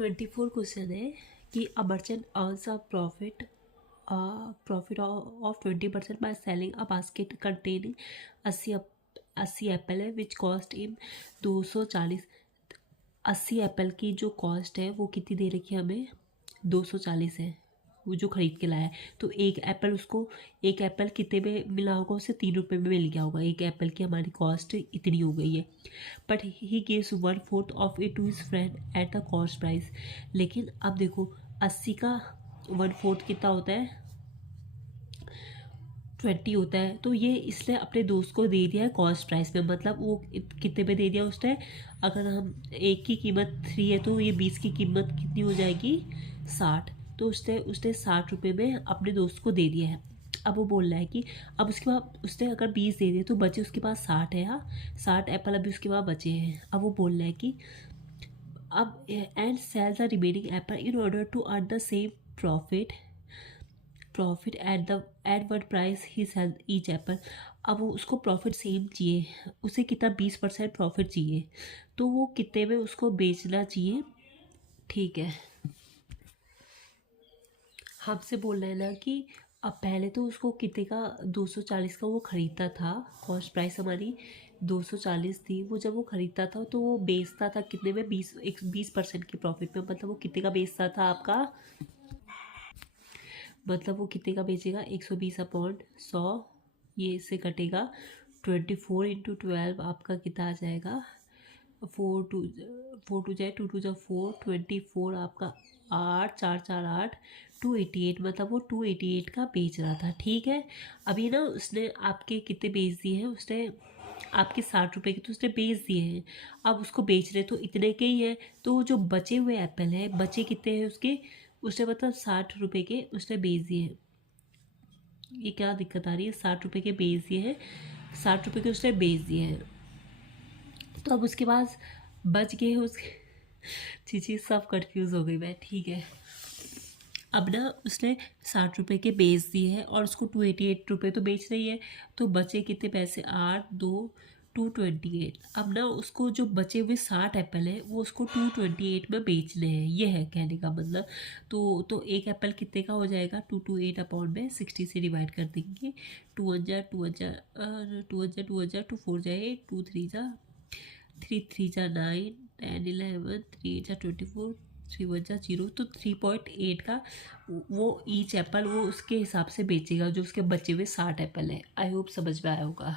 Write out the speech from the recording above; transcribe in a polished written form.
24 question है कि a merchant earns a profit of 20% by selling a basket containing 80 Apple है which cost इम 240। 80 Apple की जो कॉस्ट है वो कितनी दे रखी है हमें, 240 है वो जो ख़रीद के लाया है। तो एक एप्पल कितने में मिला होगा, उसे 3 रुपये में मिल गया होगा। एक एप्पल की हमारी कॉस्ट इतनी हो गई है। But he gives 1/4 of it to his friend at the cost price. लेकिन अब देखो 80 का 1/4 कितना होता है, 20 होता है। तो ये इसने अपने दोस्त को दे दिया है कॉस्ट प्राइस में, मतलब वो कितने में दे दिया उसने। अगर हम एक की कीमत 3 है तो ये 20 की कीमत कितनी हो जाएगी, 60। तो उसने 60 रुपये में अपने दोस्त को दे दिया है। अब वो बोल रहा है कि अब उसके बाद उसने अगर 20 दे दिए तो बचे उसके पास 60 है। हाँ, 60 एप्पल अभी उसके पास बचे हैं। अब वो बोल रहा है कि अब and sell the remaining apple in order to earn the same profit at one price he sell each apple. अब वो उसको प्रॉफिट सेम चाहिए, उसे कितना 20% प्रॉफिट चाहिए। तो वो कितने में उसको बेचना चाहिए, ठीक है। हमसे बोल रहे हैं ना कि अब पहले तो उसको कितने का 240 का वो ख़रीदता था, कॉस्ट प्राइस हमारी 240 थी। वो जब वो ख़रीदता था तो वो बेचता था कितने में, 20% के प्रॉफिट में। मतलब वो कितने का बेचता था आपका, मतलब वो कितने का बेचेगा, 120 अपॉन 100, ये इससे कटेगा 24 इंटू 12 आपका कितना आ जाएगा, 4 टू जाए 2 जा 4, 24 आपका 8, 4 4 8, 288। मतलब वो 288 का बेच रहा था, ठीक है। अभी ना उसने आपके कितने बेच दिए हैं, उसने आपके 60 रुपये के तो उसने बेच दिए हैं। अब उसको बेच रहे तो इतने के ही हैं। तो जो बचे हुए एप्पल हैं, बचे कितने हैं उसके, उसने मतलब 60 रुपये के उसने बेच दिए हैं। ये क्या दिक्कत आ रही है, 60 रुपये के बेच दिए हैं, 60 रुपये के उसने बेच दिए हैं। तो अब उसके पास बच गए हैं उसके चीज़ें सब कंफ्यूज हो गई मैं, ठीक है। अब ना उसने 60 रुपये के बेच दिए हैं और उसको 288 रुपये तो बेच रही है। तो बचे कितने पैसे, 8 2 228। अब ना उसको जो बचे हुए 60 एप्पल हैं वो उसको 228 में बेचने हैं, ये है कहने का मतलब। तो एक एप्पल कितने का हो जाएगा, 228 अपॉन में 60 से डिवाइड कर देंगे। 2 2 4 जाए 2 3 जा 3 3 जा 9 10 11 3 जा 24 3 1 जा 0। तो 3.8 का वो ईच एप्पल वो उसके हिसाब से बेचेगा जो उसके बचे हुए 60 एप्पल है। आई होप समझ में आया होगा।